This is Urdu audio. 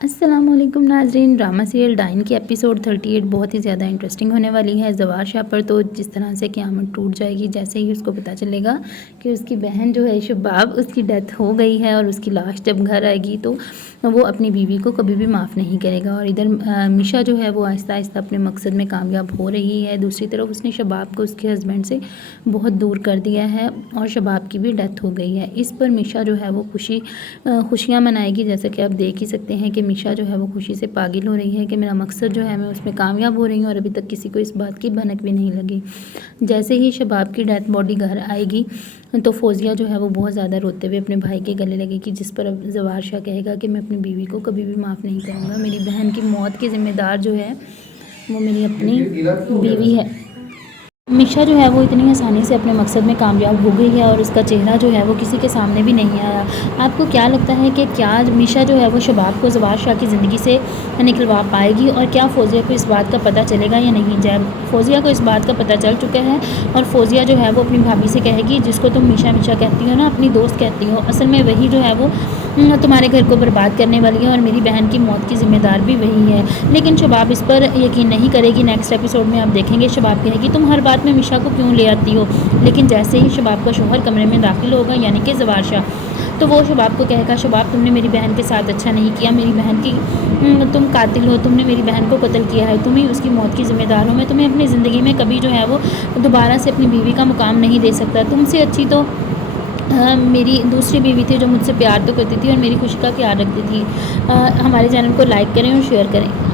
السلام علیکم ناظرین، ڈرامہ سیریل ڈائن کی ایپیسوڈ 38 بہت ہی زیادہ انٹرسٹنگ ہونے والی ہے۔ زوار شاہ پر تو جس طرح سے قیامت ٹوٹ جائے گی جیسے ہی اس کو پتہ چلے گا کہ اس کی بہن جو ہے شباب، اس کی ڈیتھ ہو گئی ہے اور اس کی لاش جب گھر آئے گی تو وہ اپنی بیوی کو کبھی بھی معاف نہیں کرے گا۔ اور ادھر میشا جو ہے وہ آہستہ آہستہ اپنے مقصد میں کامیاب ہو رہی ہے۔ دوسری طرف اس نے شباب کو اس کے ہسبینڈ سے بہت دور کر دیا ہے اور شباب کی بھی ڈیتھ ہو گئی ہے۔ اس پر میشا جو ہے وہ خوشیاں منائے گی، جیسا کہ آپ دیکھ ہی سکتے ہیں کہ میشا جو ہے وہ خوشی سے پاگل ہو رہی ہے کہ میرا مقصد جو ہے میں اس میں کامیاب ہو رہی ہوں، اور ابھی تک کسی کو اس بات کی بھنک بھی نہیں لگی۔ جیسے ہی شباب کی ڈیتھ باڈی گھر آئے گی تو فوزیہ جو ہے وہ بہت زیادہ روتے ہوئے اپنے بھائی کے گلے لگے گی، جس پر اب زوار شاہ کہے گا کہ میں اپنی بیوی کو کبھی بھی معاف نہیں کروں گا، میری بہن کی موت کی ذمہ دار جو ہے وہ میری اپنی بیوی ہے۔ میشا جو ہے وہ اتنی آسانی سے اپنے مقصد میں کامیاب ہو گئی ہے اور اس کا چہرہ جو ہے وہ کسی کے سامنے بھی نہیں آیا۔ آپ کو کیا لگتا ہے کہ کیا میشا جو ہے وہ شباب کو زوار شاہ کی زندگی سے نکلوا پائے گی، اور کیا فوزیہ کو اس بات کا پتہ چلے گا یا نہیں؟ جب فوزیہ کو اس بات کا پتہ چل چکا ہے اور فوزیہ جو ہے وہ اپنی بھابھی سے کہے گی، جس کو تم میشا میشا کہتی ہو نا، اپنی دوست کہتی ہو، اصل میں وہی جو ہے وہ تمہارے گھر کو برباد کرنے والی ہے اور میری بہن کی موت کی ذمہ دار بھی وہی ہے۔ لیکن شباب اس پر یقین نہیں کرے گی۔ نیکسٹ ایپیسوڈ میں آپ دیکھیں گے شباب کہے گی تم ہر بات میں میشا کو کیوں لے آتی ہو، لیکن جیسے ہی شباب کا شوہر کمرے میں داخل ہوگا یعنی کہ زوار شاہ، تو وہ شباب کو کہے گا شباب تم نے میری بہن کے ساتھ اچھا نہیں کیا، میری بہن کی تم قاتل ہو، تم نے میری بہن کو قتل کیا ہے، تم ہی اس کی موت کی ذمہ دار ہو، میں تمہیں اپنی زندگی میں کبھی جو ہے وہ دوبارہ سے اپنی بیوی کا مقام نہیں دے سکتا، تم سے اچھی تو میری دوسری بیوی تھی جو مجھ سے پیار تو کرتی تھی اور میری خوشی کا خیال رکھتی تھی۔ ہمارے چینل کو لائک کریں اور شیئر کریں۔